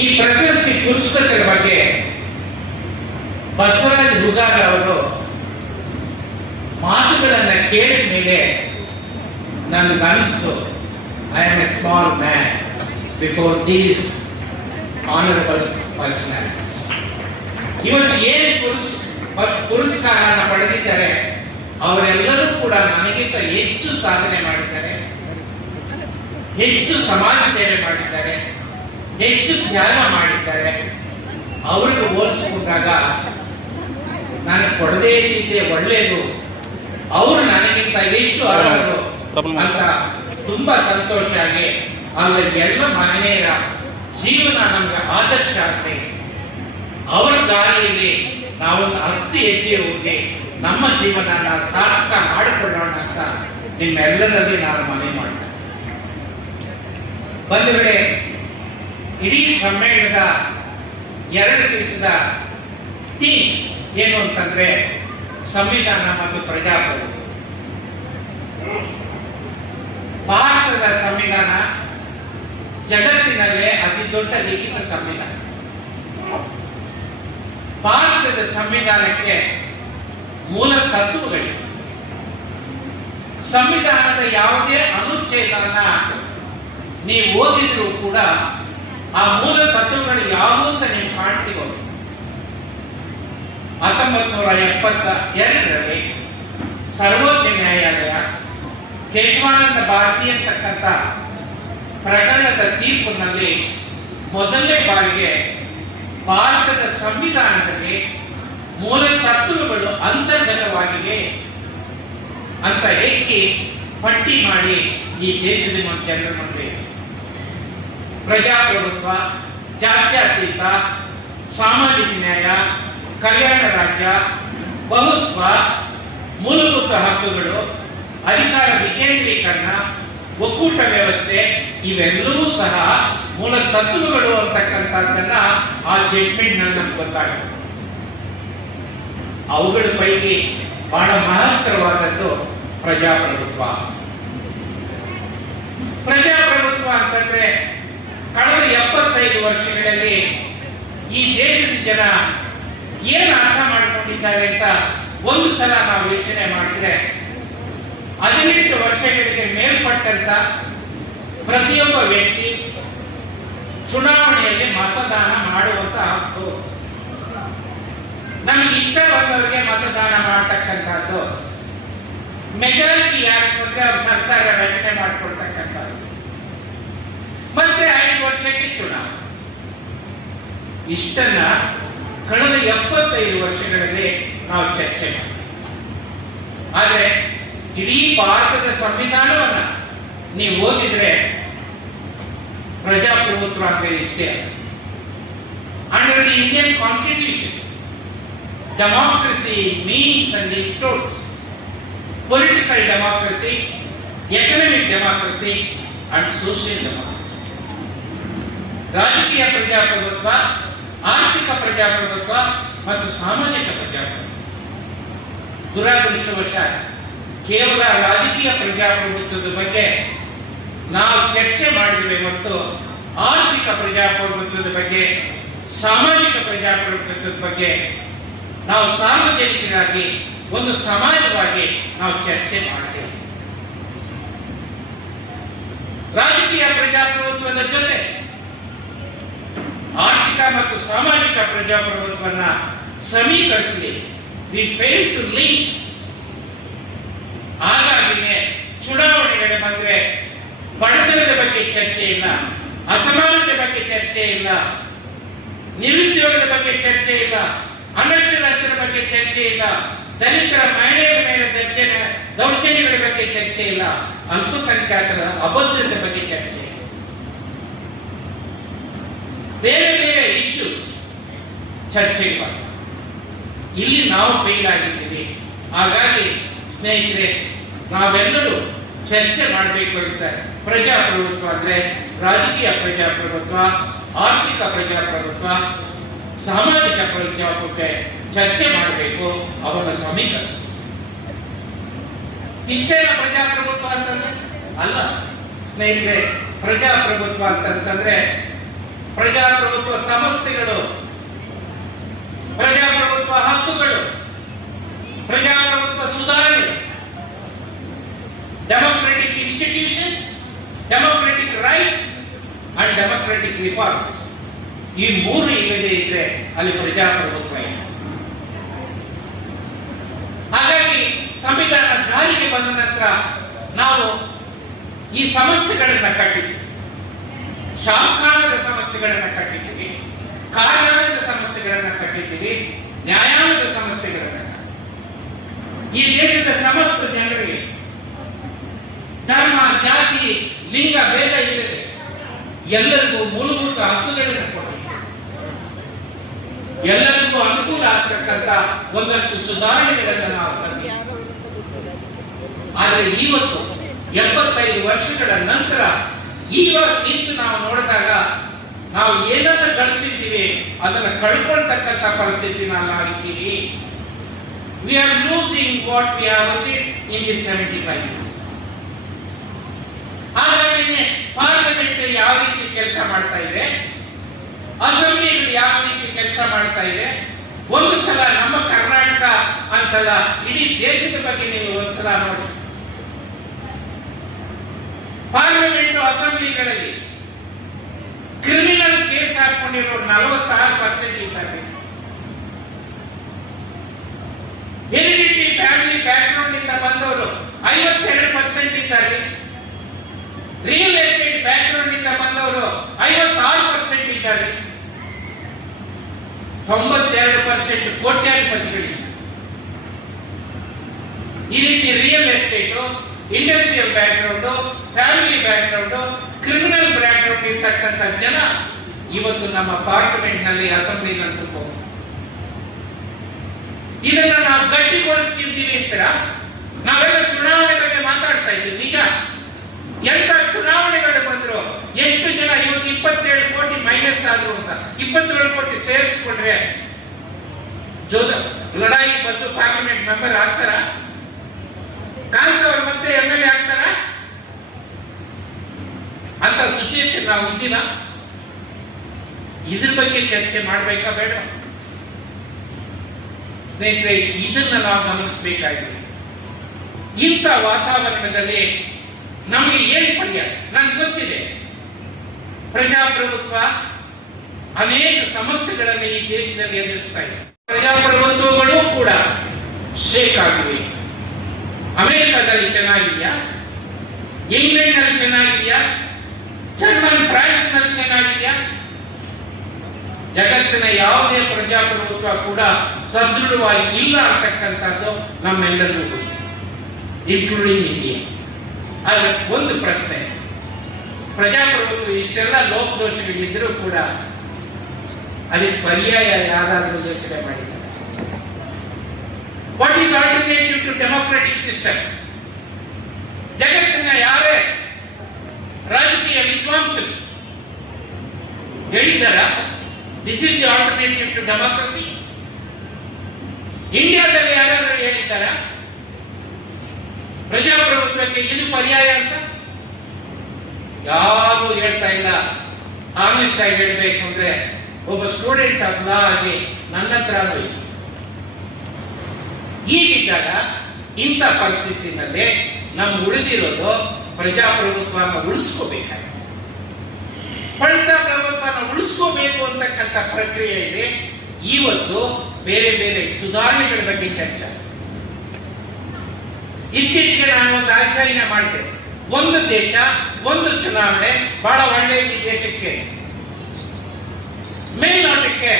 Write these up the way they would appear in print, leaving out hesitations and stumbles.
ಈ ಪ್ರಶಸ್ತಿ ಪುರಸ್ಕೃತರ ಬಗ್ಗೆ ಬಸವರಾಜ ಹುಗಾರ ಅವರು ಮಾತುಗಳನ್ನ ಕೇಳಿದ ಮೇಲೆ ನನಗನ್ನಿಸ್ತು, I am a small man before these honourable personalities. ಇವತ್ತು ಏನು ಪುರಸ್ಕಾರನ ಪಡೆದಿದ್ದಾರೆ ಅವರೆಲ್ಲರೂ ಕೂಡ ನನಗಿಂತ ಹೆಚ್ಚು ಸಾಧನೆ ಮಾಡಿದ್ದಾರೆ, ಹೆಚ್ಚು ಸಮಾಜ ಸೇವೆ ಮಾಡಿದ್ದಾರೆ, ಹೆಚ್ಚು ತ್ಯಾಗ ಮಾಡಿದ್ದಾರೆ. ಅವರಿಗೆ ಹೋಲಿಸಿಕೊಂಡಾಗ ನಾನು ಕೊಡದೇ ಇದ್ದಿದ್ದೆ ಒಳ್ಳೆಯದು, ಅವರು ನನಗಿಂತ ಹೆಚ್ಚು ಅರ್ಹರು ಅಂತ ತುಂಬಾ ಸಂತೋಷ ಆಗಿ ಅವರ ಎಲ್ಲ ಮಹಿಳೆಯರ ಜೀವನ ನಮ್ಗೆ ಆದರ್ಶ ಆಗ್ತದೆ. ಅವರ ದಾರಿಯಲ್ಲಿ ನಾವು ಹತ್ತಿ ಹೆಜ್ಜೆ ಹೋಗಿ ನಮ್ಮ ಜೀವನ ಸಾರ್ಥಕ ಮಾಡಿಕೊಳ್ಳೋಣ ಅಂತ ನಿಮ್ಮೆಲ್ಲರಲ್ಲಿ ನಾನು ಮನವಿ ಮಾಡ್ತೇನೆ. ಬಂಧುಗಳೇ, ಇಡೀ ಸಮ್ಮೇಳನದ 2 ದಿವಸದ ಥೀಮ್ ಏನು ಅಂತಂದ್ರೆ ಸಂವಿಧಾನ ಮತ್ತು ಪ್ರಜಾಪ್ರಭುತ್ವ. ಭಾರತದ ಸಂವಿಧಾನ ಜಗತ್ತಿನಲ್ಲೇ ಅತಿ ದೊಡ್ಡ ಲಿಖಿತ ಸಂವಿಧಾನ. ಭಾರತದ ಸಂವಿಧಾನಕ್ಕೆ ಮೂಲ ತತ್ವಗಳಿವೆ. ಸಂವಿಧಾನದ ಯಾವುದೇ ಅನುಚ್ಛೇದನ ನೀವು ಓದಿದ್ರು ಕೂಡ ಆ ಮೂಲ ತತ್ವಗಳು ಯಾವುವು ಅಂತ ನೀವು ಕಾಣಿಸಿಕೊಂಡು 1972ರಲ್ಲಿ ಸರ್ವೋಚ್ಚ ನ್ಯಾಯಾಲಯ ಕೇಶವಾನಂದ ಭಾರತಿ ಅಂತಕ್ಕಂಥ ಪ್ರಕರಣದ ತೀರ್ಪಿನಲ್ಲಿ ಮೊದಲನೇ ಬಾರಿಗೆ ಭಾರತದ ಸಂವಿಧಾನದಲ್ಲಿ ಮೂಲ ತತ್ವಗಳು ಅಂತರ್ಗತವಾಗಿವೆ ಅಂತ ಹೇಳಿ ಪಟ್ಟಿ ಮಾಡಿ ಈ ದೇಶದ ಜನರ ಮುಂದೆ ಪ್ರಜಾಪ್ರಭುತ್ವ, ಜಾತ್ಯತೀತ, ಸಾಮಾಜಿಕ ನ್ಯಾಯ, ಕಲ್ಯಾಣ ರಾಜ್ಯ, ಬಹುತ್ವ, ಮೂಲಭೂತ ಹಕ್ಕುಗಳು, ಅಧಿಕಾರ ವಿಕೇಂದ್ರೀಕರಣ, ಒಕ್ಕೂಟ ವ್ಯವಸ್ಥೆ ಇವೆಲ್ಲವೂ ಸಹ ಮೂಲ ತತ್ವಗಳು ಅಂತಕ್ಕಂಥದ್ದನ್ನ ಆ ಜಡ್ಜ್ಮೆಂಟ್ ನಲ್ಲಿ ನಮ್ಗೆ ಗೊತ್ತಾಗುತ್ತೆ. ಅವುಗಳ ಪೈಕಿ ಬಹಳ ಮಹತ್ತರವಾದದ್ದು ಪ್ರಜಾಪ್ರಭುತ್ವ. ಪ್ರಜಾಪ್ರಭುತ್ವ ಅಂತಂದ್ರೆ ಕಳೆದ 75 ವರ್ಷಗಳಲ್ಲಿ ಈ ದೇಶದ ಜನ ಏನು ಅರ್ಥ ಮಾಡಿಕೊಂಡಿದ್ದಾರೆ ಅಂತ ಒಂದು ಸಲ ನಾವು ಯೋಚನೆ ಮಾಡಿದ್ರೆ 18 ವರ್ಷಗಳಿಗೆ ಮೇಲ್ಪಟ್ಟಂತ ಪ್ರತಿಯೊಬ್ಬ ವ್ಯಕ್ತಿ ಚುನಾವಣೆಯಲ್ಲಿ ಮತದಾನ ಮಾಡುವಂತ ಹಕ್ಕು, ನಮ್ಗೆ ಇಷ್ಟ ಬಂದವರಿಗೆ ಮತದಾನ ಮಾಡತಕ್ಕಂಥದ್ದು, ಮೆಜಾರಿಟಿ ಯಾರು ಬಂದ್ರೆ ಅವ್ರ ಸರ್ಕಾರ ರಚನೆ ಮಾಡಿಕೊಳ್ತಕ್ಕಂಥದ್ದು, ಮತ್ತೆ 5 ವರ್ಷಕ್ಕೆ ಚುನಾವಣೆ. ಇಷ್ಟನ್ನ ಕಳೆದ 75 ವರ್ಷಗಳಲ್ಲಿ ನಾವು ಚರ್ಚೆ ಮಾಡಿ. ಆದ್ರೆ ಇಡೀ ಭಾರತದ ಸಂವಿಧಾನವನ್ನ ನೀವು ಓದಿದ್ರೆ ಪ್ರಜಾಪ್ರಭುತ್ವ ಅಂದ್ರೆ ಇಷ್ಟೇ. Under the Indian constitution democracy means and includes political democracy, economic democracy and social democracy. ರಾಜಕೀಯ ಪ್ರಜಾಪ್ರಭುತ್ವ, ಆರ್ಥಿಕ ಪ್ರಜಾಪ್ರಭುತ್ವ ಮತ್ತು ಸಾಮಾಜಿಕ ಪ್ರಜಾಪ್ರಭುತ್ವ. ದುರದೃಷ್ಟವಶ ಕೇವಲ ರಾಜಕೀಯ ಪ್ರಜಾಪ್ರಭುತ್ವದ ಬಗ್ಗೆ ನಾವು ಚರ್ಚೆ ಮಾಡಿದ್ವಿ ಮತ್ತು ಆರ್ಥಿಕ ಪ್ರಜಾಪ್ರಭುತ್ವದ ಬಗ್ಗೆ, ಸಾಮಾಜಿಕ ಪ್ರಜಾಪ್ರಭುತ್ವದ ಬಗ್ಗೆ ನಾವು ಸಾರ್ವಜನಿಕರಾಗಿ ಒಂದು ಸಮಾಜವಾಗಿ ನಾವು ಚರ್ಚೆ ಮಾಡ್ತೇವೆ. ರಾಜಕೀಯ ಪ್ರಜಾಪ್ರಭುತ್ವದ ಜೊತೆ ಆರ್ಥಿಕ ಮತ್ತು ಸಾಮಾಜಿಕ ಪ್ರಜಾಪ್ರಭುತ್ವವನ್ನ ಸಮೀಕರಿಸಿ ವಿ ಫೇಲ್ ಟು ಲಿಂಕ್. ಹಾಗಾಗಿನೇ ಚುನಾವಣೆಗಳ ಬಂದ್ರೆ ಬಡತನದ ಬಗ್ಗೆ ಚರ್ಚೆ ಇಲ್ಲ, ಅಸಮಾನತೆ ಬಗ್ಗೆ ಚರ್ಚೆ ಇಲ್ಲ, ನಿರುದ್ಯೋಗದ ಬಗ್ಗೆ ಚರ್ಚೆ ಇಲ್ಲ, ಅನಕ್ಷರಸ್ಥರ ಬಗ್ಗೆ ಚರ್ಚೆ ಇಲ್ಲ, ದಲಿತರ ಮಹಿಳೆಯರ ಮೇಲೆ ದೌರ್ಜನ್ಯಗಳ ಬಗ್ಗೆ ಚರ್ಚೆ ಇಲ್ಲ, ಅಲ್ಪಸಂಖ್ಯಾತರ ಅಭದ್ರತೆ ಬಗ್ಗೆ ಚರ್ಚೆ, ಬೇರೆ ಬೇರೆ ಇಶ್ಯೂಸ್ ಚರ್ಚೆಗೆ ಬರ್ತವೆ. ಇಲ್ಲಿ ನಾವು ಫೇಲ್ ಆಗಿದ್ದೀವಿ. ಹಾಗಾಗಿ ಸ್ನೇಹಿತರೆ, ನಾವೆಲ್ಲರೂ ಚರ್ಚೆ ಮಾಡಬೇಕು ಅಂತ. ಪ್ರಜಾಪ್ರಭುತ್ವ ಅಂದ್ರೆ ರಾಜಕೀಯ ಪ್ರಜಾಪ್ರಭುತ್ವ, ಆರ್ಥಿಕ ಪ್ರಜಾಪ್ರಭುತ್ವ, ಸಾಮಾಜಿಕ ಪ್ರಜಾಪ್ರಭುತ್ವ ಚರ್ಚೆ ಮಾಡಬೇಕು, ಅವನ್ನ ಸಮೀಕರಿಸ. ಇಷ್ಟೇ ಪ್ರಜಾಪ್ರಭುತ್ವ ಅಂತಂದ್ರೆ ಅಲ್ಲ ಸ್ನೇಹಿತರೆ. ಪ್ರಜಾಪ್ರಭುತ್ವ ಅಂತಂದ್ರೆ ಪ್ರಜಾಪ್ರಭುತ್ವ ಸಂಸ್ಥೆಗಳು, ಪ್ರಜಾಪ್ರಭುತ್ವ ಹಕ್ಕುಗಳು, ಪ್ರಜಾಪ್ರಭುತ್ವ ಸುಧಾರಣೆ, democratic institutions, democratic rights and democratic reforms. ಈ ಮೂರು ಇಲ್ಲದೆ ಇದ್ರೆ ಅಲ್ಲಿ ಪ್ರಜಾಪ್ರಭುತ್ವ ಇಲ್ಲ. ಹಾಗಾಗಿ ಸಂವಿಧಾನ ಜಾರಿಗೆ ಬಂದ ನಂತರ ನಾವು ಈ ಸಮಸ್ಯೆಗಳನ್ನ ಕಟ್ಟಿದ್ವಿ. ಶಾಸ್ತ್ರಾಂಗದ ಸಮಸ್ಯೆಗಳನ್ನ ಕಟ್ಟಿದ್ದೀವಿ, ಕಾರ್ಯಾಂಗದ ಸಮಸ್ಯೆಗಳನ್ನ ಕಟ್ಟಿದ್ದೀವಿ, ನ್ಯಾಯಾಂಗದ ಸಮಸ್ಯೆಗಳನ್ನ. ಈ ದೇಶದ ಸಮಸ್ತ ಜನರಿಗೆ ಧರ್ಮ, ಜಾತಿ, ಲಿಂಗ ಭೇದ ಇಲ್ಲದೆ ಎಲ್ಲರಿಗೂ ಮೂಲಭೂತ ಹಕ್ಕುಗಳನ್ನು ಕೊಡಬೇಕು. ಎಲ್ಲರಿಗೂ ಅನುಕೂಲ ಆಗ್ತಕ್ಕಂಥ ಒಂದಷ್ಟು ಸುಧಾರಣೆಗಳನ್ನು ನಾವು ತಂದಿದ್ದೇವೆ. ಆದರೆ ಇವತ್ತು 75 ವರ್ಷಗಳ ನಂತರ ಇವಾಗ ನಿಂತು ನಾವು ನೋಡಿದಾಗ ನಾವು ಏನನ್ನ ಗಳಿಸಿದ್ದೀವಿ ಅದನ್ನು ಕಳ್ಕೊಳ್ತಕ್ಕಂಥ ಪರಿಸ್ಥಿತಿ ನಾವಿದ್ದೀವಿ. We are losing what we have achieved in the 75 years. ಹಾಗಾಗಿ ಪಾರ್ಲಿಮೆಂಟ್ ಯಾವ ರೀತಿ ಕೆಲಸ ಮಾಡ್ತಾ ಇದೆ, ಅಸೆಂಬ್ಲಿಗಳು ಯಾವ ರೀತಿ ಕೆಲಸ ಮಾಡ್ತಾ ಇದೆ, ಒಂದು ಸಲ ನಮ್ಮ ಕರ್ನಾಟಕ ಅಂತಲ್ಲ ಇಡೀ ದೇಶದ ಬಗ್ಗೆ ನೀವು ಒಂದ್ಸಲ ನೋಡಿ. ಪಾರ್ಲಿಮೆಂಟ್ ಅಸೆಂಬ್ಲಿಗಳಲ್ಲಿ ಕ್ರಿಮಿನಲ್ ಕೇಸ್ ಹಾಕೊಂಡಿರೋ 46% ಇದ್ದಾರೆ. ಹೆರಿಡಿಟಿ ಫ್ಯಾಮಿಲಿ ಬ್ಯಾಕ್ಗ್ರೌಂಡ್ ಇಂದ ಬಂದವರು 52% ಇದ್ದಾರೆ. ರಿಯಲ್ ಎಸ್ಟೇಟ್ ಬ್ಯಾಕ್ಗ್ರೌಂಡ್ ಇಂದ ಬಂದವರು 56% ಇದ್ದಾರೆ. 92% ಕೋಟ್ಯಾಧಿಪತಿಗಳಿದ್ದಾರೆ. ಈ ರೀತಿ real estate, industrial background, family background, criminal background ಇರ್ತಕ್ಕಂಥ ಜನ ಇವತ್ತು ನಮ್ಮ ಪಾರ್ಲಿಮೆಂಟ್ ನಲ್ಲಿ ಅಸೆಂಬ್ಲಿನಲ್ಲಿ ತುಂಬಬಹುದು. ಇದನ್ನ ನಾವು ಗಟ್ಟಿಗೊಳಿಸ್ತಿದ್ದೀವಿ ಅಂತೀರ. ನಾವೆಲ್ಲ ಚುನಾವಣೆ ಬಗ್ಗೆ ಮಾತಾಡ್ತಾ ಇದ್ದೀವಿ. ನಿಜ, ಎಂತ ಚುನಾವಣೆಗಳು ಬಂದ್ರು, ಎಷ್ಟು ಜನ ಇವತ್ತು 27 ಕೋಟಿ ಮೈನಸ್ ಆದ್ರು ಅಂತ 27 ಕೋಟಿ ಸೇರಿಸ್ಕೊಂಡ್ರೆ ಲಡಾಯಿ ಬಸ್ಸು ಪಾರ್ಲಿಮೆಂಟ್ ಮೆಂಬರ್ ಆಗ್ತಾರ? ಕಾಂಗ್ರೆಸ್ ಅವರು ಮತ್ತೆ MLA ಆಗ್ತಾರ? ಅಂತ ಸಿಚುಯೇಷನ್ ನಾವು ಇದ್ದಿಲ್ಲ. ಇದ್ರ ಬಗ್ಗೆ ಚರ್ಚೆ ಮಾಡ್ಬೇಕಾ ಬೇಡ? ಸ್ನೇಹಿತರೆ, ಇದನ್ನ ನಾವು ಗಮನಿಸಬೇಕಾಗಿದೆ. ಇಂಥ ವಾತಾವರಣದಲ್ಲಿ ನಮಗೆ ಏನು ಪರ್ಯಾಯ? ನನ್ಗೆ ಗೊತ್ತಿದೆ, ಪ್ರಜಾಪ್ರಭುತ್ವ ಅನೇಕ ಸಮಸ್ಯೆಗಳನ್ನು ಈ ದೇಶದಲ್ಲಿ ಎದುರಿಸ್ತಾ ಇದೆ. ಪ್ರಜಾಪ್ರಭುತ್ವಗಳು ಕೂಡ ಶೇಕ್ ಆಗಿವೆ. ಅಮೆರಿಕದಲ್ಲಿ ಚೆನ್ನಾಗಿದೆಯಾ? ಇಂಗ್ಲೆಂಡ್ ನಲ್ಲಿ ಚೆನ್ನಾಗಿದೆಯಾ? ಜರ್ಮನ್, ಫ್ರಾನ್ಸ್ ನಲ್ಲಿ ಚೆನ್ನಾಗಿದೆಯಾ? ಜಗತ್ತಿನ ಯಾವುದೇ ಪ್ರಜಾಪ್ರಭುತ್ವ ಕೂಡ ಸದೃಢವಾಗಿ ಇಲ್ಲ ಅಂತಕ್ಕಂಥದ್ದು ನಮ್ಮೆಲ್ಲರಿಗೂ, ಇನ್ಕ್ಲೂಡಿಂಗ್ ಇಂಡಿಯಾ. ಆದ್ರೆ ಒಂದು ಪ್ರಶ್ನೆ, ಪ್ರಜಾಪ್ರಭುತ್ವ ಇಷ್ಟೆಲ್ಲ ಲೋಪದೋಷಗಳಿದ್ದರೂ ಕೂಡ ಅದಕ್ಕೆ ಪರ್ಯಾಯ ಯಾರಾದರೂ ಯೋಚನೆ ಮಾಡಿದ್ದಾರೆ? What is alternative to democratic system? ಜಗತ್ತಿನ ಯಾರೇ ರಾಜಕೀಯ ವಿದ್ವಾಂಸರು ಹೇಳಿದ್ದಾರ this is the alternative to democracy? ಇಂಡಿಯಾದಲ್ಲಿ ಯಾರಾದರೂ ಹೇಳಿದ್ದಾರ ಪ್ರಜಾಪ್ರಭುತ್ವಕ್ಕೆ ಇದು ಪರ್ಯಾಯ ಅಂತ? ಯಾರು ಹೇಳ್ತಾ ಇಲ್ಲ. ಆನೆಸ್ಟ್ ಆಗಿ ಹೇಳ್ಬೇಕು ಅಂದ್ರೆ ಒಬ್ಬ ಸ್ಟೂಡೆಂಟ್ ಆಫ್ ಲಾ ಆಗಿ ನನ್ನ ಹತ್ರ ಈಗಿದ್ದಾಗ ಇಂಥ ಪರಿಸ್ಥಿತಿನಲ್ಲಿ ನಮ್ಗೆ ಉಳಿದಿರೋದು ಪ್ರಜಾಪ್ರಭುತ್ವನ ಉಳಿಸ್ಕೋಬೇಕಾಗಿದೆ. ಪ್ರಜಾಪ್ರಭುತ್ವನ ಉಳಿಸ್ಕೋಬೇಕು ಅಂತಕ್ಕಂಥ ಪ್ರಕ್ರಿಯೆಯಲ್ಲಿ ಇವತ್ತು ಬೇರೆ ಬೇರೆ ಸುಧಾರಣೆಗಳ ಬಗ್ಗೆ ಚರ್ಚೆ. ಇತ್ತೀಚೆಗೆ ನಾನು ಒಂದು ಅಧ್ಯಯನ ಮಾಡಿದೆ. ಒಂದು ದೇಶ ಒಂದು ಚುನಾವಣೆ ಬಹಳ ಒಳ್ಳೆಯದು ಈ ದೇಶಕ್ಕೆ. ಮೇಲ್ನೋಟಕ್ಕೆ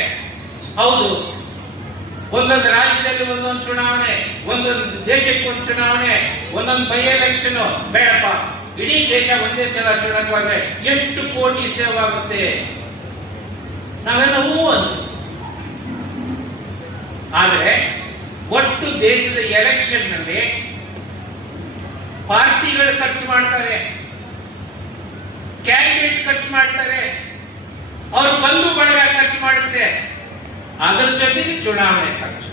ಹೌದು, ಒಂದೊಂದು ರಾಜ್ಯದಲ್ಲಿ ಒಂದೊಂದು ಚುನಾವಣೆ, ಒಂದೊಂದು ದೇಶಕ್ಕೆ ಒಂದು ಚುನಾವಣೆ, ಒಂದೊಂದು ಬೈ ಎಲೆಕ್ಷನ್ ಬೇಡಪ್ಪ, ಇಡೀ ದೇಶ ಒಂದೇ ಸಲ ಚುನಾವಣೆ ಎಷ್ಟು ಕೋಟಿ ಸೇವ್ ಆಗುತ್ತೆ ನಾವೆಲ್ಲ ಹೂ ಅಂತ. ಆದರೆ ಒಟ್ಟು ದೇಶದ ಎಲೆಕ್ಷನ್ ನಲ್ಲಿ ಪಾರ್ಟಿಗಳು ಖರ್ಚು ಮಾಡ್ತಾರೆ, ಕ್ಯಾಂಡಿಡೇಟ್ ಖರ್ಚು ಮಾಡ್ತಾರೆ, ಅವ್ರ ಬಂಧು ಬಳಗ ಖರ್ಚು ಮಾಡುತ್ತೆ. ಅದರ ಜೊತೆಗೆ ಚುನಾವಣೆ ಖರ್ಚು.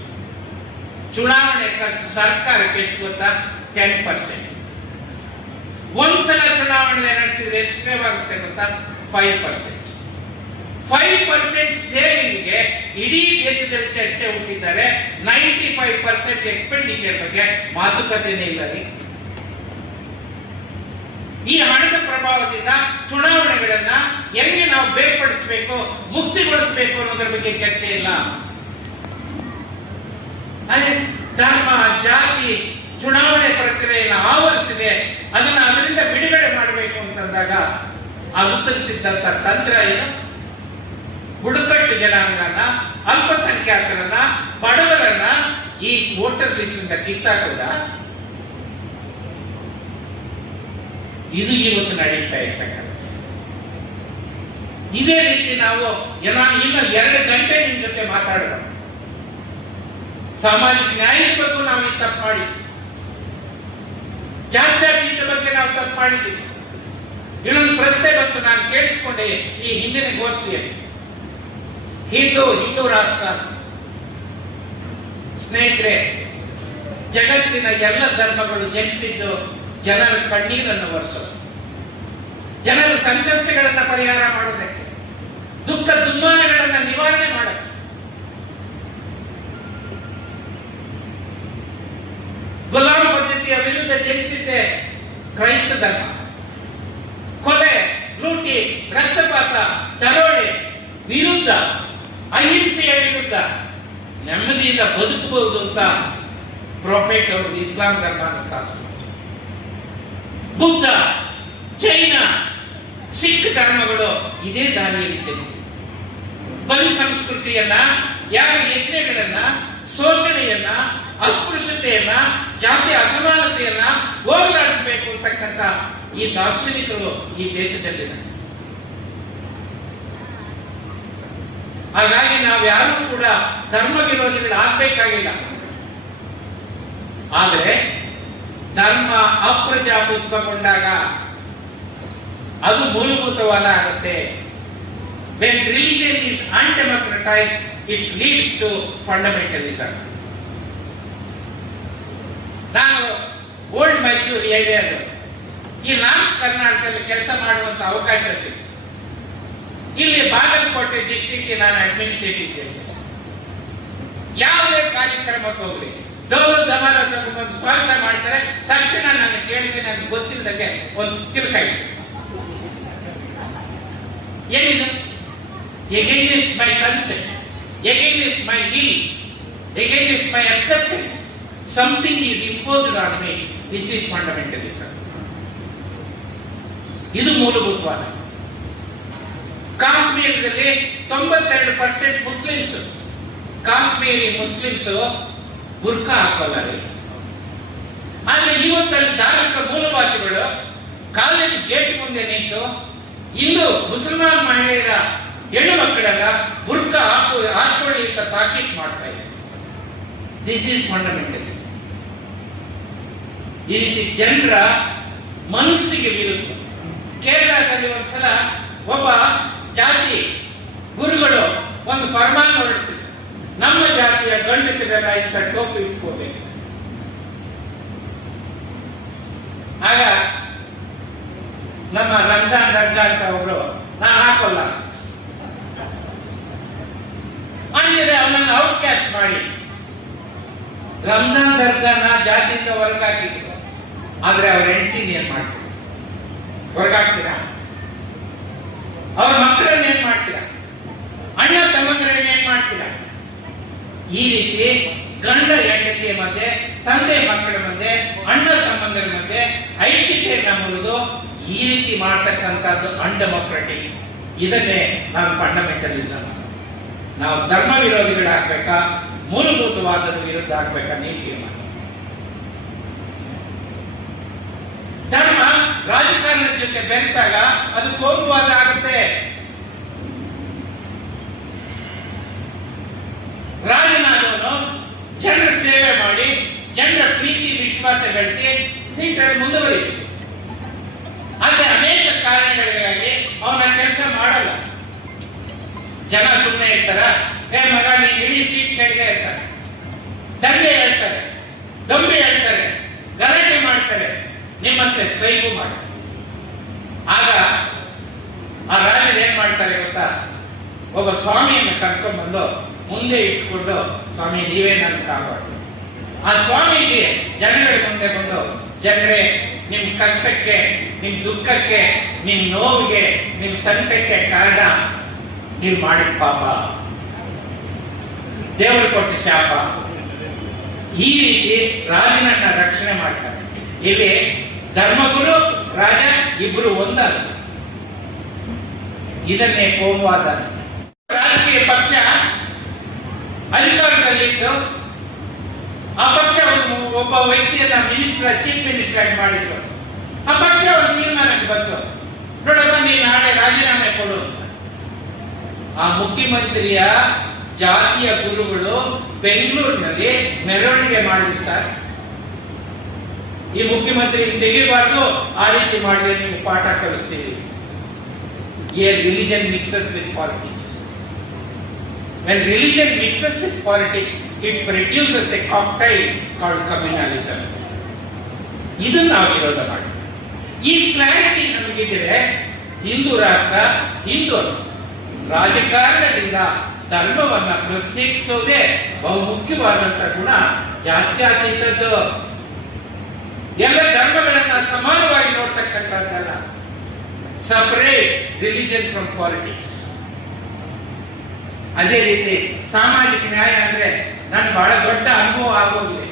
ಚುನಾವಣೆ ಖರ್ಚು ಸರ್ಕಾರಕ್ಕೆ ಎಷ್ಟು ಗೊತ್ತಾ? 10%. ಒಂದ್ಸಲ ಚುನಾವಣೆ ನಡೆಸಿದ್ರೆ ಎಷ್ಟು ಸೇವ್ ಆಗುತ್ತೆ ಗೊತ್ತಾ? 5%. 5% ಸೇವಿಂಗ್ಗೆ ಇಡೀ ದೇಶದಲ್ಲಿ ಚರ್ಚೆ ಹುಟ್ಟಿದ್ದಾರೆ. 95% ಎಕ್ಸ್ಪೆಂಡಿಚರ್ ಬಗ್ಗೆ ಮಾತುಕತೆನೇ ಇಲ್ಲ ರೀ. ಈ ಹಣದ ಪ್ರಭಾವದಿಂದ ಚುನಾವಣೆಗಳನ್ನ ಹೆಂಗೆ ನಾವು ಬೇರ್ಪಡಿಸಬೇಕು, ಮುಕ್ತಿಗೊಳಿಸಬೇಕು ಅನ್ನೋದ್ರ ಬಗ್ಗೆ ಚರ್ಚೆ ಇಲ್ಲ. ಅದೇ ಧರ್ಮ, ಜಾತಿ ಚುನಾವಣೆ ಪ್ರಕ್ರಿಯೆಯನ್ನು ಆವರಿಸಿದೆ. ಅದರಿಂದ ಬಿಡುಗಡೆ ಮಾಡಬೇಕು ಅಂತಂದಾಗ ಅನುಸರಿಸಿದ್ದಂತ ತಂತ್ರ ಏನು? ಬುಡಕಟ್ಟು ಜನಾಂಗನ, ಅಲ್ಪಸಂಖ್ಯಾತರನ್ನ, ಬಡವರನ್ನ ಈ ವೋಟರ್ ಲಿಸ್ಟ್ ನಿಂದ ಕಿತ್ತಾಕೋದ. ಇದು ಇವತ್ತು ನಡೀತಾ ಇರ್ತಕ್ಕಂಥ. ಇದೇ ರೀತಿ ನಾವು ಇನ್ನು 2 ಗಂಟೆ ನಿಮ್ ಜೊತೆ ಮಾತಾಡೋಣ. ಸಾಮಾಜಿಕ ನ್ಯಾಯದ ಬಗ್ಗೆ ನಾವು ಈ ತಪ್ಪು ಮಾಡಿದ್ವಿ, ಜಾತ್ಯತೀತ ಬಗ್ಗೆ ನಾವು ತಪ್ಪು ಮಾಡಿದ್ವಿ. ಇನ್ನೊಂದು ಪ್ರಶ್ನೆ ಬಂತು, ನಾನು ಕೇಳಿಸ್ಕೊಂಡೆ ಈ ಹಿಂದಿನ ಗೋಷ್ಠಿಯಲ್ಲಿ. ಹಿಂದೂ ರಾಷ್ಟ್ರ ಸ್ನೇಹಿತರೆ, ಜಗತ್ತಿನ ಎಲ್ಲ ಧರ್ಮಗಳು ಜನಿಸಿದ್ದು ಜನರ ಕಣ್ಣೀರನ್ನು ಒರೆಸೋದು, ಜನರ ಸಂಕಷ್ಟಗಳನ್ನು ಪರಿಹಾರ ಮಾಡೋದಕ್ಕೆ, ದುಃಖ ದುಮ್ಮಾನಗಳನ್ನು ನಿವಾರಣೆ ಮಾಡೋದು. ಗುಲಾಮ ಪದ್ಧತಿಯ ವಿರುದ್ಧ ಜನಿಸಿದ್ದೆ ಕ್ರೈಸ್ತ ಧರ್ಮ. ಕೊಲೆ, ಲೂಟಿ, ರಕ್ತಪಾತ, ದರೋಡೆ ವಿರುದ್ಧ, ಅಹಿಂಸೆಯ ವಿರುದ್ಧ ನೆಮ್ಮದಿಯಿಂದ ಬದುಕಬಹುದು ಅಂತ ಪ್ರೊಫೆಟ್ ಅವರು ಇಸ್ಲಾಂ ಧರ್ಮವನ್ನು ಸ್ಥಾಪಿಸಿದರು. ಬುದ್ಧ, ಜೈನ, ಸಿಖ್ ಧರ್ಮಗಳು ಇದೇ ದಾರಿಯಲ್ಲಿ ಜನಿಸಿದೆ. ಬಲಿ ಸಂಸ್ಕೃತಿಯನ್ನ, ಯಜ್ಞಗಳನ್ನ, ಶೋಷಣೆಯನ್ನ, ಅಸ್ಪೃಶ್ಯತೆಯನ್ನ, ಜಾತಿ ಅಸಮಾನತೆಯನ್ನ ಹೋಗಲಾಡಿಸಬೇಕು ಅಂತಕ್ಕಂಥ ಈ ದಾರ್ಶನಿಕರು ಈ ದೇಶದಲ್ಲಿದ್ದಾರೆ. ಹಾಗಾಗಿ ನಾವು ಯಾರು ಕೂಡ ಧರ್ಮ ವಿರೋಧಿಗಳು ಆಗ್ಬೇಕಾಗಿಲ್ಲ. ಆದರೆ ಧರ್ಮ ಅಪ್ರಜಾಪ್ರಭುತ್ವಗೊಂಡಾಗ ಅದು ಮೂಲಭೂತವಾದ ಆಗುತ್ತೆ. When religion is undemocratized, it leads to fundamentalism. ನಾನು ಓಲ್ಡ್ ಮೈಸೂರು ಏರಿಯಾದ ಈ ನಾರ್ತ್ ಕರ್ನಾಟಕದಲ್ಲಿ ಕೆಲಸ ಮಾಡುವಂತ ಅವಕಾಶ ಸಿಕ್ತು. ಇಲ್ಲಿ ಬಾಗಲಕೋಟೆ ಡಿಸ್ಟ್ರಿಕ್ಟ್ ನಾನು ಅಡ್ಮಿನಿಸ್ಟ್ರೇಟಿವ್ ಇದ್ದೇನೆ. ಯಾವುದೇ ಕಾರ್ಯಕ್ರಮಕ್ಕೆ ಹೋಗ್ಲಿ ಡೋಲು ದಮಾಲ ತಗೊಂಡು ಸ್ವಾಗತ ಮಾಡ್ತಾರೆ. ತಕ್ಷಣ ನಾನು ಕೇಳಿದೆ, ನನಗೆ ಗೊತ್ತಿಲ್ಲದಂಗೆ ಒಂದು ತಿಳ್ಕಾಯಿ ಏನಿದು? against my consent, against my will, against my acceptance, something is imposed on me. This is fundamentalism. ಇದು ಮೂಲಭೂತವಾದ. ಕಾಶ್ಮೀರದಲ್ಲಿ 92% ಮುಸ್ಲಿಮ್ಸ್, ಕಾಶ್ಮೀರಿ ಮುಸ್ಲಿಮ್ಸ್ ಬುರ್ಕಾ ಹಾಕೋಲ್ಲ. ಆದ್ರೆ ಇವತ್ತಲ್ಲಿ ಧಾರ್ಮಿಕ ಮೂಲವಾದಿಗಳು ಕಾಲೇಜ್ ಗೇಟ್ ಮುಂದೆ ನಿಂತು ಇಂದು ಮುಸಲ್ಮಾನ್ ಮಹಿಳೆಯರ ಹೆಣ್ಣು ಮಕ್ಕಳನ್ನ ಬುರ್ಕಾ ಹಾಕೊಳ್ಳಿ ಅಂತ ತಾಕೀತು ಮಾಡ್ತಾ ಇದೆ. This is fundamentalism. ಈ ರೀತಿ ಜನರ ಮನಸ್ಸಿಗೆ ವಿರುದ್ಧ. ಕೇರಳದಲ್ಲಿ ಒಂದ್ಸಲ ಒಬ್ಬ ಜಾತಿ ಗುರುಗಳು ಒಂದು ಫರ್ಮಾನ್ ಹೊರಡಿಸಿದ್ರು, ನಮ್ಮ ಜಾತಿಯ ಗಂಡಸರೆಲ್ಲ ಇಂಥ ಟೋಪಿ ಇಟ್ಕೋಬೇಕು. ಆಗ ನಮ್ಮ ರಂಜಾನ್ ದರ್ಗಾ ಅಂತ ಒಬ್ರು, ನಾನು ಹಾಕೋಲ್ಲ ಅಂದ್ರೆ ಅವನನ್ನು ಔಟ್ಕ್ಯಾಸ್ಟ್ ಮಾಡಿ ರಂಜಾನ್ ದರ್ಗಾನ ಜಾತಿಯಿಂದ ಹೊರಗಾಕಿದ್ರು. ಆದ್ರೆ ಅವ್ರ ಹೆಂಡತಿನ ಏನ್ ಮಾಡ್ತೀರ? ಹೊರಗಾಗ್ತೀರಾ? ಅವ್ರ ಮಕ್ಕಳನ್ನ ಏನ್ ಮಾಡ್ತೀರಾ? ಅಣ್ಣ ತಮ್ಮಂದ್ರನ್ನ ಏನ್ ಮಾಡ್ತೀರಾ? ಈ ರೀತಿ ಗಂಡ ಹೆಂಡತಿಯ ಮಧ್ಯೆ, ತಂದೆ ಮಕ್ಕಳ ಮಧ್ಯೆ, ಅಣ್ಣ ತಮ್ಮಂದರ ಮಧ್ಯೆ ಐಕ್ಯತೆಯನ್ನ ಮುರಿದು ಈ ರೀತಿ ಮಾಡ್ತಕ್ಕಂಥದ್ದು ಅನ್ಡೆಮೊಕ್ರಾಟಿಕ್. ಇದನ್ನೇ ನಾವು ಫಂಡಮೆಂಟಲಿಸಂ. ನಾವು ಧರ್ಮ ವಿರೋಧಿಗಳಾಗಬೇಕಾ, ಮೂಲಭೂತವಾದದ ವಿರುದ್ಧ ಆಗ್ಬೇಕಾ? ನೀವು ತೀರ್ಮಾನ. ಧರ್ಮ ರಾಜಕಾರಣದ ಜೊತೆ ಬೆರೆತಾಗ ಅದು ಕೋಮುವಾದ ಆಗುತ್ತೆ. ರಾಜನಾದವನು ಜನರ ಸೇವೆ ಮಾಡಿ, ಜನರ ಪ್ರೀತಿ ವಿಶ್ವಾಸ ಗಳಿಸಿ ಸೀಟಲ್ಲಿ ಮುಂದುವರಿತು. ಆದ್ರೆ ಅನೇಕ ಕಾರಣಗಳಿಗಾಗಿ ಅವನ ಕೆಲಸ ಮಾಡಲ್ಲ. ಜನ ಸುಮ್ಮನೆ ಇರ್ತಾರ? ಏ ಮಗ ನೀನು ಇಡೀ ಸೀಟ್ ಕೆಳಗೆ ಇರ್ತಾರೆ, ದಂಗೆ ಹೇಳ್ತಾರೆ, ದಂಬೆ ಹೇಳ್ತಾರೆ, ಗಲಾಟೆ ಮಾಡ್ತಾರೆ, ನಿಮ್ಮಂತೆ ಸ್ಟ್ರೈಕು ಮಾಡ್ತಾರೆ. ಆಗ ಆ ರಾಜರು ಏನ್ ಮಾಡ್ತಾರೆ ಗೊತ್ತಾ? ಒಬ್ಬ ಸ್ವಾಮಿಯನ್ನು ಕರ್ಕೊಂಡ್ಬಂದು ಮುಂದೆ ಇಟ್ಕೊಂಡು, ಸ್ವಾಮಿ ನೀವೇ ನನ್ನ ಕಾಪಾಡಿ. ಆ ಸ್ವಾಮೀಜಿ ಜನಗಳ ಮುಂದೆ ಬಂದು, ಜನರೇ ನಿಮ್ ಕಷ್ಟಕ್ಕೆ, ನಿಮ್ ದುಃಖಕ್ಕೆ, ನಿಮ್ ನೋವಿಗೆ, ನಿಮ್ ಸಂಕಟಕ್ಕೆ ಕಾರಣ ನೀವು ಮಾಡಿದ ಪಾಪ, ದೇವರು ಕೊಟ್ಟ ಶಾಪ. ಈ ರೀತಿ ರಾಜನನ್ನ ರಕ್ಷಣೆ ಮಾಡ್ತಾರೆ. ಇಲ್ಲಿ ಧರ್ಮಗುರು ರಾಜ ಇಬ್ರು ಒಂದಾದ. ಇದನ್ನೇ ಕೋಮುವಾದ. ರಾಜಕೀಯ ಪಕ್ಷ ಅಧಿಕಾರದಲ್ಲಿತ್ತು. ಆ ಪಕ್ಷ ಒಬ್ಬ ವ್ಯಕ್ತಿಯನ್ನ ಮಿನಿಸ್ಟರ್, ಚೀಫ್ ಮಿನಿಸ್ಟರ್ ಆಗಿ ಮಾಡಿದ್ರು. ಆ ಪಕ್ಷ ಒಂದು ತೀರ್ಮಾನಕ್ಕೆ ಬಂತು, ನೋಡಮ್ಮ ನೀನು ನಾಳೆ ರಾಜೀನಾಮೆ ಕೊಡು. ಆ ಮುಖ್ಯಮಂತ್ರಿಯ ಜಾತಿಯ ಗುರುಗಳು ಬೆಂಗಳೂರಿನಲ್ಲಿ ಮೆರವಣಿಗೆ ಮಾಡಿದ್ರು. ಸರ್, ಈ ಮುಖ್ಯಮಂತ್ರಿ ತೆಗಿಬಾರ್ದು, ಆ ರೀತಿ ಮಾಡಿದ್ರೆ ನೀವು ಪಾಠ ಕಲಿಸ್ತೀವಿ. A religion mixes with politics. When religion mixes with politics, it produces a cocktail called communalism. ಇದನ್ನು ನಾವು ವಿರೋಧ ಮಾಡಿ. ಈ ಕ್ಲಾರಿಟಿ ನಮಗಿದ್ರೆ ಹಿಂದೂ ರಾಷ್ಟ್ರ, ಹಿಂದೂ ರಾಜಕಾರಣದಿಂದ ಧರ್ಮವನ್ನ ಪ್ರತ್ಯೇಕಿಸೋದೇ ಬಹುಮುಖ್ಯವಾದಂತಹ ಗುಣ. ಜಾತ್ಯತೀತದ್ದು, ಎಲ್ಲ ಧರ್ಮಗಳನ್ನ ಸಮಾನವಾಗಿ ನೋಡ್ತಕ್ಕಂಥದ್ದಲ್ಲ. Separate religion from politics. ಅದೇ ರೀತಿ ಸಾಮಾಜಿಕ ನ್ಯಾಯ ಅಂದ್ರೆ ನಾನು ಬಹಳ ದೊಡ್ಡ ಅನುಭವ ಆಗೋಗಿದೆ.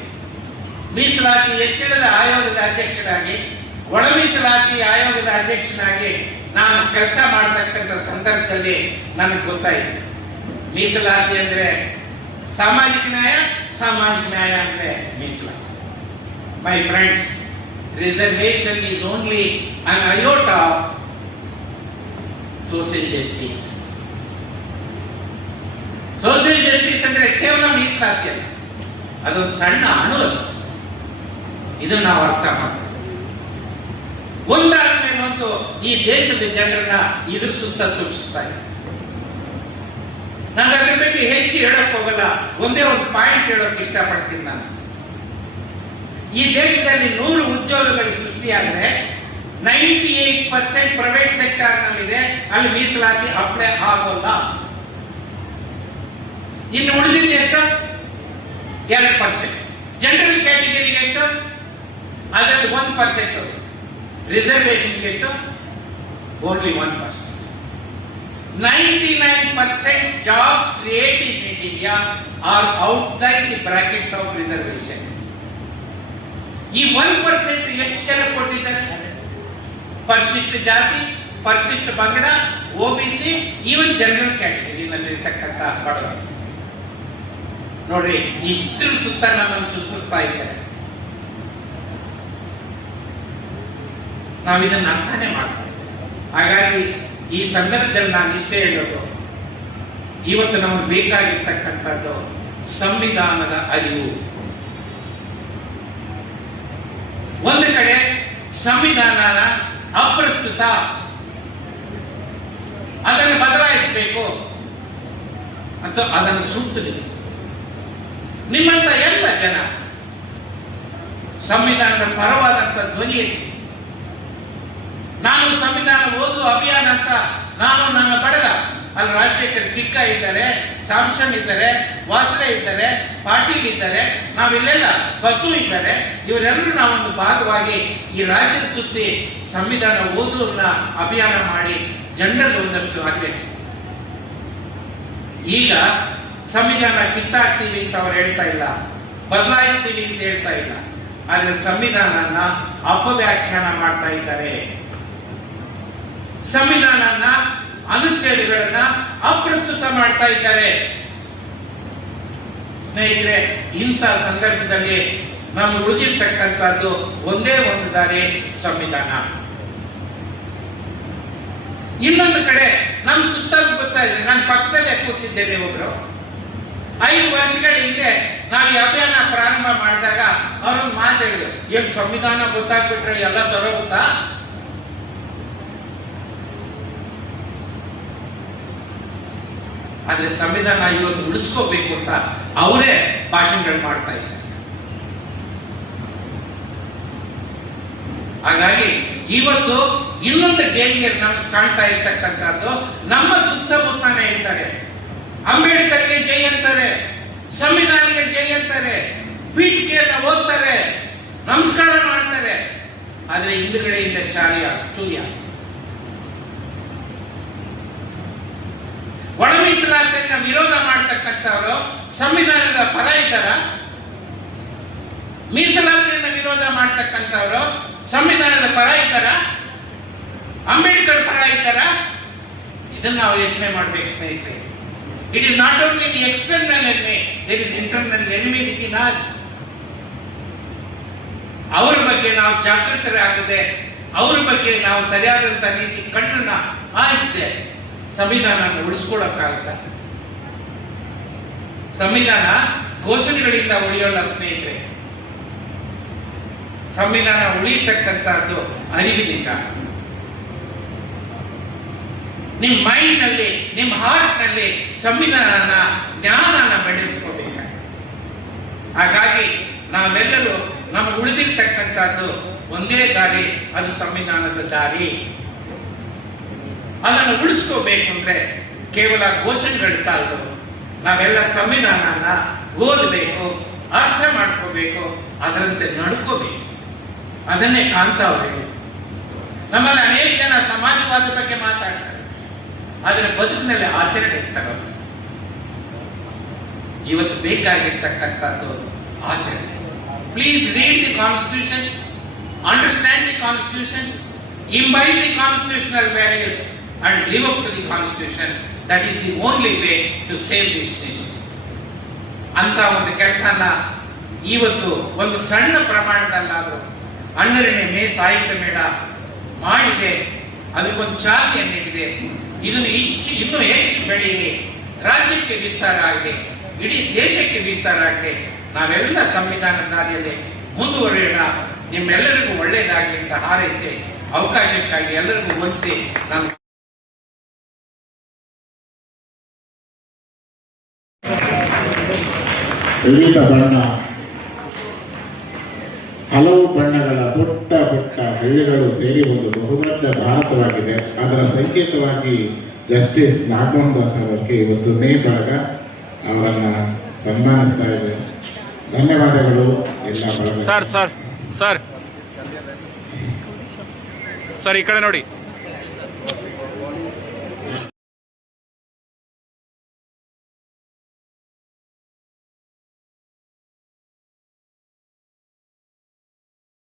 ಮೀಸಲಾತಿ ಹೆಚ್ಚಳದ ಆಯೋಗದ ಅಧ್ಯಕ್ಷರಾಗಿ, ಒಳ ಮೀಸಲಾತಿ ಆಯೋಗದ ಅಧ್ಯಕ್ಷನಾಗಿ ನಾನು ಕೆಲಸ ಮಾಡತಕ್ಕಂಥ ಸಂದರ್ಭದಲ್ಲಿ ನನಗೆ ಗೊತ್ತಾಯಿತು, ಮೀಸಲಾತಿ ಅಂದ್ರೆ ಸಾಮಾಜಿಕ ನ್ಯಾಯ, ಸಾಮಾಜಿಕ ನ್ಯಾಯ ಅಂದ್ರೆ ಮೀಸಲಾತಿ. My friends, reservation is only an iota of social justice. Social justice ಅಂದ್ರೆ ಕೇವಲ ಮೀಸಲಾತಿ ಅಲ್ಲ, ಅದೊಂದು ಸಣ್ಣ ಅಣು. ಇದನ್ನು ನಾವು ಅರ್ಥ ಮಾಡಬೇಕು. ಒಂದಾದ್ಮೇಲೆ ಒಂದು ಈ ದೇಶದ ಜನರನ್ನ ಇದ್ರ ಸುತ್ತ ತುಡಿಸ್ತಾ ಇದೆ. ನಾನು ಅದ್ರ ಬಗ್ಗೆ ಹೆಚ್ಚು ಹೇಳಕ್ ಹೋಗಲ್ಲ, ಒಂದೇ ಒಂದು ಪಾಯಿಂಟ್ ಹೇಳೋಕೆ ಇಷ್ಟಪಡ್ತೀನಿ. ನಾನು ಈ ದೇಶದಲ್ಲಿ 100 ಉದ್ಯೋಗಗಳು ಸೃಷ್ಟಿಯಾದ್ರೆ 98% ಪ್ರೈವೇಟ್ ಸೆಕ್ಟರ್ ನಲ್ಲಿದೆ, ಅಲ್ಲಿ ಮೀಸಲಾತಿ ಅಪ್ಲೈ ಆಗೋಲ್ಲ. ಇನ್ನು ಉಳಿದಿದ್ದು ಎಷ್ಟು? 2%. ಜನರಲ್ ಕ್ಯಾಟಗರಿಗೆ ಎಷ್ಟು? ಅದರಲ್ಲಿ 1%. ರಿಸರ್ವೇಶನ್ಗೆ ಎಷ್ಟು? Only 1%. 99% jobs created in India are outside the bracket of reservation. ಈ 1% ಎಷ್ಟು ಜನ ಕೊಟ್ಟಿದ್ದಾರೆ? ಪರಿಶಿಷ್ಟ ಜಾತಿ, ಪರಿಶಿಷ್ಟ ಪಂಗಡ, OBC, ಈವನ್ ಜನರಲ್ ಕ್ಯಾಟಗರಿನಲ್ಲಿ ಇರ್ತಕ್ಕಂಥ ಬಡವರು. ನೋಡ್ರಿ, ಇಷ್ಟರ ಸುತ್ತ ನಮ್ಮನ್ನು ಸುತ್ತಿಸ್ತಾ ಇದ್ದಾರೆ. ನಾವಿದನ್ನು ಅರ್ಥನೇ ಮಾಡ್ತೀವಿ. ಹಾಗಾಗಿ ಈ ಸಂದರ್ಭದಲ್ಲಿ ನಾನು ಇಷ್ಟೇ ಹೇಳೋದು, ಇವತ್ತು ನಮಗೆ ಬೇಕಾಗಿರ್ತಕ್ಕಂಥದ್ದು ಸಂವಿಧಾನದ ಅರಿವು. ಒಂದು ಕಡೆ ಸಂವಿಧಾನ ಅಪ್ರಸ್ತುತ, ಅದನ್ನು ಬದಲಾಯಿಸಬೇಕು ಅಂತ ಅದನ್ನು ಸುತ್ತಲಿದೆ. ನಿಮ್ಮಂತ ಎಲ್ಲ ಜನ ಸಂವಿಧಾನದ ಪರವಾದಂತ ಧ್ವನಿ. ನಾನು ಸಂವಿಧಾನ ಓದುವ ಅಭಿಯಾನ ಅಂತ ನಾನು ನನ್ನ ಬಡಗ, ಅಲ್ಲಿ ರಾಜಶೇಖರ್ ಕಿಕ್ಕ ಇದ್ದಾರೆ, ಸಾಮ್ಸನ್ ಇದ್ದಾರೆ, ವಾಸಳೆ ಇದ್ದಾರೆ, ಪಾಟೀಲ್ ಇದ್ದಾರೆ, ನಾವಿಲ್ಲೆಲ್ಲ ಬಸು ಇದ್ದಾರೆ. ಇವರೆಲ್ಲರೂ ನಾವೊಂದು ಭಾಗವಾಗಿ ಈ ರಾಜ್ಯದ ಸುತ್ತಿ ಸಂವಿಧಾನ ಓದುವನ್ನ ಅಭಿಯಾನ ಮಾಡಿ ಜನರಲ್ಲಿ ಒಂದಷ್ಟು ಆಗಬೇಕು. ಈಗ ಸಂವಿಧಾನ ಕಿತ್ತಾಕ್ತೀವಿ ಅಂತ ಅವ್ರು ಹೇಳ್ತಾ ಇಲ್ಲ, ಬದಲಾಯಿಸ್ತೀವಿ ಅಂತ ಹೇಳ್ತಾ ಇಲ್ಲ. ಆದ್ರೆ ಸಂವಿಧಾನನ ಅಪವ್ಯಾಖ್ಯಾನ ಮಾಡ್ತಾ ಇದ್ದಾರೆ. ಸಂವಿಧಾನನ ಅನುಚ್ಛೇದಗಳನ್ನ ಅಪ್ರಸ್ತುತ ಮಾಡ್ತಾ ಇದ್ದಾರೆ. ಸ್ನೇಹಿತರೆ, ಇಂಥ ಸಂದರ್ಭದಲ್ಲಿ ನಮ್ಗೆ ಉಳಿದಿರ್ತಕ್ಕಂಥದ್ದು ಒಂದೇ ಒಂದು ದಾರಿ, ಸಂವಿಧಾನ. ಇನ್ನೊಂದು ಕಡೆ ನಮ್ಮ ಸುತ್ತ ಗೊತ್ತಾ ಇದೆ. ನಾನು ಪಕ್ಕದಲ್ಲೇ ಕೂತಿದ್ದೇನೆ. ಒಬ್ರು 5 ವರ್ಷಗಳ ಹಿಂದೆ ನಾವು ಈ ಅಭಿಯಾನ ಪ್ರಾರಂಭ ಮಾಡಿದಾಗ ಅವರೊಂದು ಮಾತು ಹೇಳಿದ್ರು, ಏನ್ ಸಂವಿಧಾನ ಗೊತ್ತಾಗ್ಬಿಟ್ರೆ ಎಲ್ಲ ಸರೋಗುತ್ತಾ? ಆದ್ರೆ ಸಂವಿಧಾನ ಇವತ್ತು ಉಳಿಸ್ಕೋಬೇಕು ಅಂತ ಅವರೇ ಭಾಷಣಗಳು ಮಾಡ್ತಾ ಇದ್ದಾರೆ. ಹಾಗಾಗಿ ಇವತ್ತು ಇನ್ನೊಂದು ಡೇಂಜರ್ ನಮ್ಗೆ ಕಾಣ್ತಾ ಇರ್ತಕ್ಕಂಥದ್ದು, ನಮ್ಮ ಸುತ್ತಮುತ್ತನೇ ಇರ್ತಾರೆ. ಅಂಬೇಡ್ಕರ್ಗೆ ಜೈ ಅಂತಾರೆ, ಸಂವಿಧಾನಿಗೆ ಜೈ ಅಂತಾರೆ, ಪೀಠಿಕೆಯನ್ನು ಓದ್ತಾರೆ, ನಮಸ್ಕಾರ ಮಾಡ್ತಾರೆ. ಆದ್ರೆ ಹಿಂದುಗಡೆಯಿಂದ ಚೂರ್ಯ. ಒಳ ಮೀಸಲಾತಿಯನ್ನ ವಿರೋಧ ಮಾಡ್ತಕ್ಕಂಥವರು ಸಂವಿಧಾನದ ಪರ ಇದ್ದಾರ? ಮೀಸಲಾತಿಯನ್ನ ವಿರೋಧ ಮಾಡ್ತಕ್ಕಂಥವರು ಸಂವಿಧಾನದ ಪರ ಇದ್ದಾರ? ಅಂಬೇಡ್ಕರ್ ಪರ ಇದ್ದಾರ? ಇದನ್ನ ನಾವು ಯೋಚನೆ ಮಾಡ್ಬೇಕು ಸ್ನೇಹಿತರೆ. It is not only the external enemy, there is internal enemy within us. ಅವರ ಬಗ್ಗೆ ನಾವು ಜಾಗೃತರಾಗದೆ, ಅವರ ಬಗ್ಗೆ ನಾವು ಸರಿಯಾದಂತ ರೀತಿ ಕಣ್ಣನ್ನ ಹಾಯಿಸದೆ ಸಂವಿಧಾನ ಉಳಿಸ್ಕೊಳಕ್ಕಾಗತ್ತ? ಸಂವಿಧಾನ ಘೋಷಣೆಗಳಿಂದ ಉಳಿಯೋಲ್ಲ ಸ್ನೇಹಿತರೆ. ಸಂವಿಧಾನ ಉಳಿಯತಕ್ಕಂಥದ್ದು ಅರಿವಿನಿಂದ. ನಿಮ್ಮ ಮೈಂಡ್ ನಲ್ಲಿ, ನಿಮ್ಮ ಹಾರ್ಟ್ ನಲ್ಲಿ ಸಂವಿಧಾನನ, ಜ್ಞಾನನ ಬೆಳೆಸ್ಕೋಬೇಕು. ಹಾಗಾಗಿ ನಾವೆಲ್ಲರೂ ನಮಗೆ ಉಳಿದಿರ್ತಕ್ಕಂಥದ್ದು ಒಂದೇ ದಾರಿ, ಅದು ಸಂವಿಧಾನದ ದಾರಿ. ಅದನ್ನು ಉಳಿಸ್ಕೋಬೇಕು ಅಂದ್ರೆ ಕೇವಲ ಘೋಷಣೆಗಳು ಸಾಲದು. ನಾವೆಲ್ಲ ಸಂವಿಧಾನನ ಓದಬೇಕು, ಅರ್ಥ ಮಾಡ್ಕೋಬೇಕು, ಅದರಂತೆ ನಡ್ಕೋಬೇಕು. ಅದನ್ನೇ ಕಾಣ್ತಾವ್ರೆ. ನಮ್ಮಲ್ಲಿ ಅನೇಕ ಜನ ಸಮಾಜವಾದ ಬಗ್ಗೆ ಮಾತಾಡ್ತಾರೆ, ಅದರ ಬದುಕಿನಲ್ಲಿ ಆಚರಣೆ ಇರ್ತಾರೆ. ಇವತ್ತು ಬೇಕಾಗಿರ್ತಕ್ಕಂಥದ್ದು ಆಚರಣೆ. Please read the Constitution, understand the Constitution, imbibe the constitutional values and live up to the Constitution. That is the only way to save this nation. ಅಂತ ಒಂದು ಕೆಲಸನ ಇವತ್ತು ಒಂದು ಸಣ್ಣ ಪ್ರಮಾಣದಲ್ಲಾದರೂ 12ನೇ ಮೇ ಸಾಹಿತ್ಯ ಮೇಳ ಮಾಡಿದೆ, ಅದಕ್ಕೊಂದು ಚಾಲನೆ ನೀಡಿದೆ. ಇದನ್ನು ಇನ್ನೂ ಹೆಚ್ಚು ಬೆಳೆಯಲಿ, ರಾಜ್ಯಕ್ಕೆ ವಿಸ್ತಾರ ಆಗಲಿ, ಇಡೀ ದೇಶಕ್ಕೆ ವಿಸ್ತಾರ ಆಗಲಿ. ನಾವೆಲ್ಲ ಸಂವಿಧಾನದ ದಾರಿಯಲ್ಲಿ ಮುಂದುವರಿಯೋಣ. ನಿಮ್ಮೆಲ್ಲರಿಗೂ ಒಳ್ಳೆಯದಾಗಲಿ ಅಂತ ಹಾರೈಸಿ ಅವಕಾಶಕ್ಕಾಗಿ ಎಲ್ಲರಿಗೂ ವಂದಿಸಿ ನಾನು ವಿವಿಧ ಬಣ್ಣ, ಹಲವು ಬಣ್ಣಗಳ ಪುಟ್ಟ ಪುಟ್ಟ ಹಳ್ಳಿಗಳು ಸೇರಿ ಒಂದು ಬಹುದೊಡ್ಡ ಭಾರತವಾಗಿದೆ. ಅದರ ಸಂಕೇತವಾಗಿ ಜಸ್ಟಿಸ್ ನಾಗಮೋಹನ್ ದಾಸ್ ಅವರಿಗೆ ಇವತ್ತು ಮೇ ಬಳಗ ಅವರನ್ನ ಸನ್ಮಾನಿಸ್ತಾ ಇದೆ. ಧನ್ಯವಾದಗಳು ಎಲ್ಲ ಬಳಗ. ಸರ್ ಸರ್ ಸರ್ ಸರ್ ಈ ಕಡೆ ನೋಡಿ.